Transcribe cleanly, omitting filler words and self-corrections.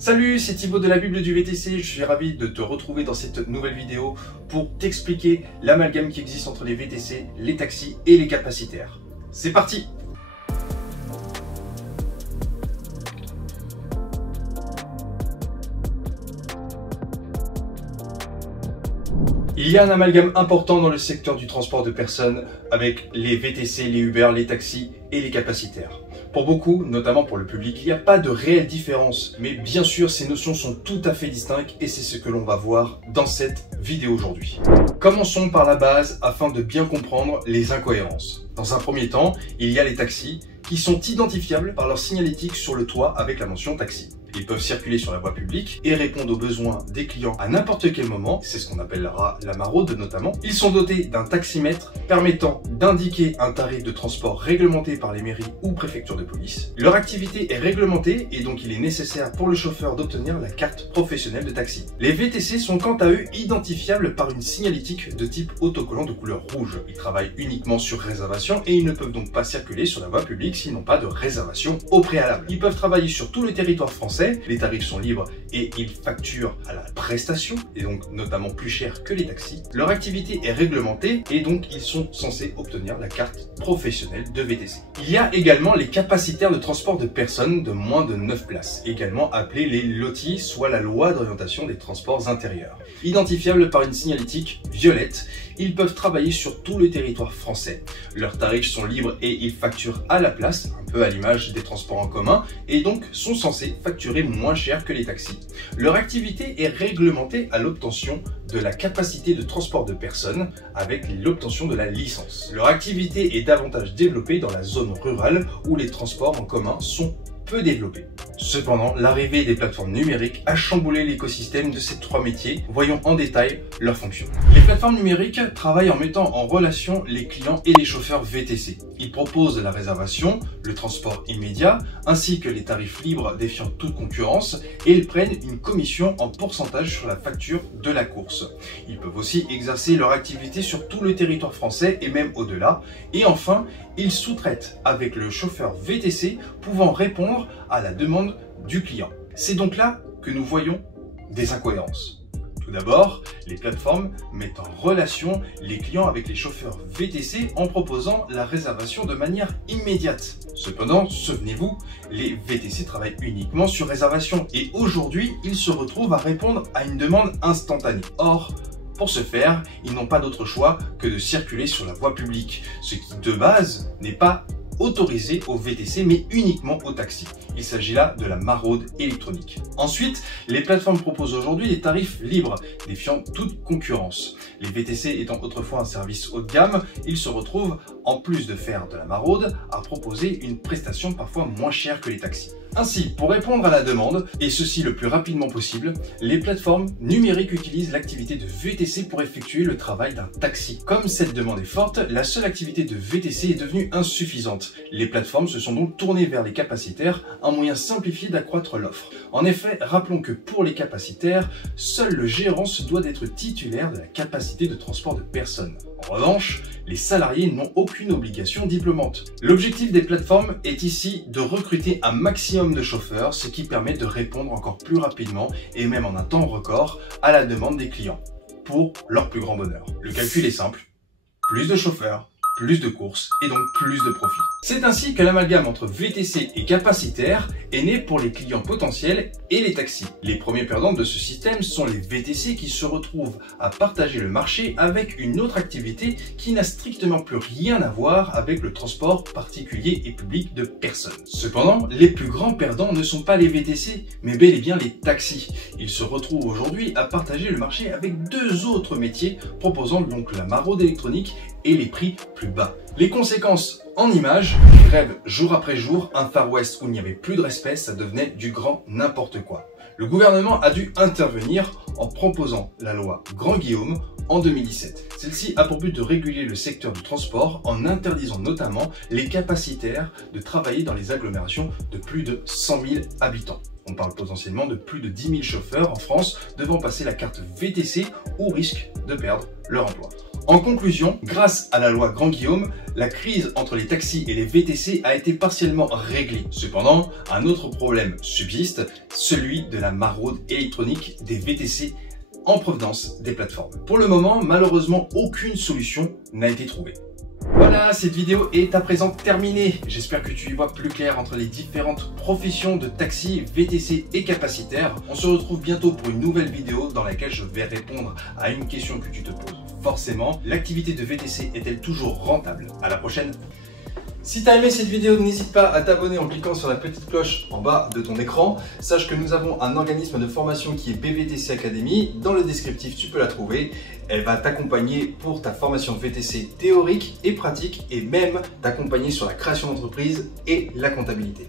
Salut, c'est Thibaut de la Bible du VTC, je suis ravi de te retrouver dans cette nouvelle vidéo pour t'expliquer l'amalgame qui existe entre les VTC, les taxis et les capacitaires. C'est parti! Il y a un amalgame important dans le secteur du transport de personnes avec les VTC, les Uber, les taxis et les capacitaires. Pour beaucoup, notamment pour le public, il n'y a pas de réelle différence, mais bien sûr ces notions sont tout à fait distinctes et c'est ce que l'on va voir dans cette vidéo aujourd'hui. Commençons par la base afin de bien comprendre les incohérences. Dans un premier temps, il y a les taxis qui sont identifiables par leur signalétique sur le toit avec la mention taxi. Ils peuvent circuler sur la voie publique et répondre aux besoins des clients à n'importe quel moment, c'est ce qu'on appellera la maraude notamment. Ils sont dotés d'un taximètre permettant d'indiquer un tarif de transport réglementé par les mairies ou préfectures de police. Leur activité est réglementée et donc il est nécessaire pour le chauffeur d'obtenir la carte professionnelle de taxi. Les VTC sont quant à eux identifiables par une signalétique de type autocollant de couleur rouge. Ils travaillent uniquement sur réservation et ils ne peuvent donc pas circuler sur la voie publique s'ils n'ont pas de réservation au préalable. Ils peuvent travailler sur tout le territoire français. Les tarifs sont libres et ils facturent à la prestation, et donc notamment plus cher que les taxis. Leur activité est réglementée et donc ils sont censés obtenir la carte professionnelle de VTC. Il y a également les capacitaires de transport de personnes de moins de 9 places, également appelés les LOTI, soit la loi d'orientation des transports intérieurs. Identifiables par une signalétique violette, ils peuvent travailler sur tout le territoire français. Leurs tarifs sont libres et ils facturent à la place, un peu à l'image des transports en commun, et donc sont censés facturer moins cher que les taxis. Leur activité est réglementée à l'obtention de la capacité de transport de personnes avec l'obtention de la licence. Leur activité est davantage développée dans la zone rurale où les transports en commun sont peu développés. Cependant, l'arrivée des plateformes numériques a chamboulé l'écosystème de ces trois métiers. Voyons en détail leurs fonctions. Les plateformes numériques travaillent en mettant en relation les clients et les chauffeurs VTC. Ils proposent la réservation, le transport immédiat, ainsi que les tarifs libres défiant toute concurrence, et ils prennent une commission en pourcentage sur la facture de la course. Ils peuvent aussi exercer leur activité sur tout le territoire français et même au-delà. Et enfin, ils sous-traitent avec le chauffeur VTC pouvant répondre à la demande du client. C'est donc là que nous voyons des incohérences. Tout d'abord, les plateformes mettent en relation les clients avec les chauffeurs VTC en proposant la réservation de manière immédiate. Cependant, souvenez-vous, les VTC travaillent uniquement sur réservation et aujourd'hui, ils se retrouvent à répondre à une demande instantanée. Or, pour ce faire, ils n'ont pas d'autre choix que de circuler sur la voie publique, ce qui de base n'est pas autorisé aux VTC mais uniquement aux taxis. Il s'agit là de la maraude électronique. Ensuite, les plateformes proposent aujourd'hui des tarifs libres, défiant toute concurrence. Les VTC étant autrefois un service haut de gamme, ils se retrouvent, en plus de faire de la maraude, à proposer une prestation parfois moins chère que les taxis. Ainsi, pour répondre à la demande, et ceci le plus rapidement possible, les plateformes numériques utilisent l'activité de VTC pour effectuer le travail d'un taxi. Comme cette demande est forte, la seule activité de VTC est devenue insuffisante. Les plateformes se sont donc tournées vers les capacitaires, un moyen simplifié d'accroître l'offre. En effet, rappelons que pour les capacitaires, seul le gérant se doit d'être titulaire de la capacité de transport de personnes. En revanche, les salariés n'ont aucune obligation diplômante. L'objectif des plateformes est ici de recruter un maximum de chauffeurs, ce qui permet de répondre encore plus rapidement et même en un temps record à la demande des clients, pour leur plus grand bonheur. Le calcul est simple, plus de chauffeurs, plus de courses et donc plus de profit. C'est ainsi que l'amalgame entre VTC et capacitaire est né pour les clients potentiels et les taxis. Les premiers perdants de ce système sont les VTC qui se retrouvent à partager le marché avec une autre activité qui n'a strictement plus rien à voir avec le transport particulier et public de personnes. Cependant, les plus grands perdants ne sont pas les VTC, mais bel et bien les taxis. Ils se retrouvent aujourd'hui à partager le marché avec deux autres métiers proposant donc la maraude électronique et les prix plus bas. Les conséquences en images, grève jour après jour, un Far West où il n'y avait plus de respect, ça devenait du grand n'importe quoi. Le gouvernement a dû intervenir en proposant la loi Grand-Guillaume en 2017. Celle-ci a pour but de réguler le secteur du transport en interdisant notamment les capacitaires de travailler dans les agglomérations de plus de 100 000 habitants. On parle potentiellement de plus de 10 000 chauffeurs en France devant passer la carte VTC au risque de perdre leur emploi. En conclusion, grâce à la loi Grand-Guillaume, la crise entre les taxis et les VTC a été partiellement réglée. Cependant, un autre problème subsiste, celui de la maraude électronique des VTC en provenance des plateformes. Pour le moment, malheureusement, aucune solution n'a été trouvée. Voilà, cette vidéo est à présent terminée. J'espère que tu y vois plus clair entre les différentes professions de taxi, VTC et capacitaire. On se retrouve bientôt pour une nouvelle vidéo dans laquelle je vais répondre à une question que tu te poses forcément. L'activité de VTC est-elle toujours rentable? À la prochaine. Si tu as aimé cette vidéo, n'hésite pas à t'abonner en cliquant sur la petite cloche en bas de ton écran. Sache que nous avons un organisme de formation qui est BVTC Academy. Dans le descriptif, tu peux la trouver. Elle va t'accompagner pour ta formation VTC théorique et pratique et même t'accompagner sur la création d'entreprise et la comptabilité.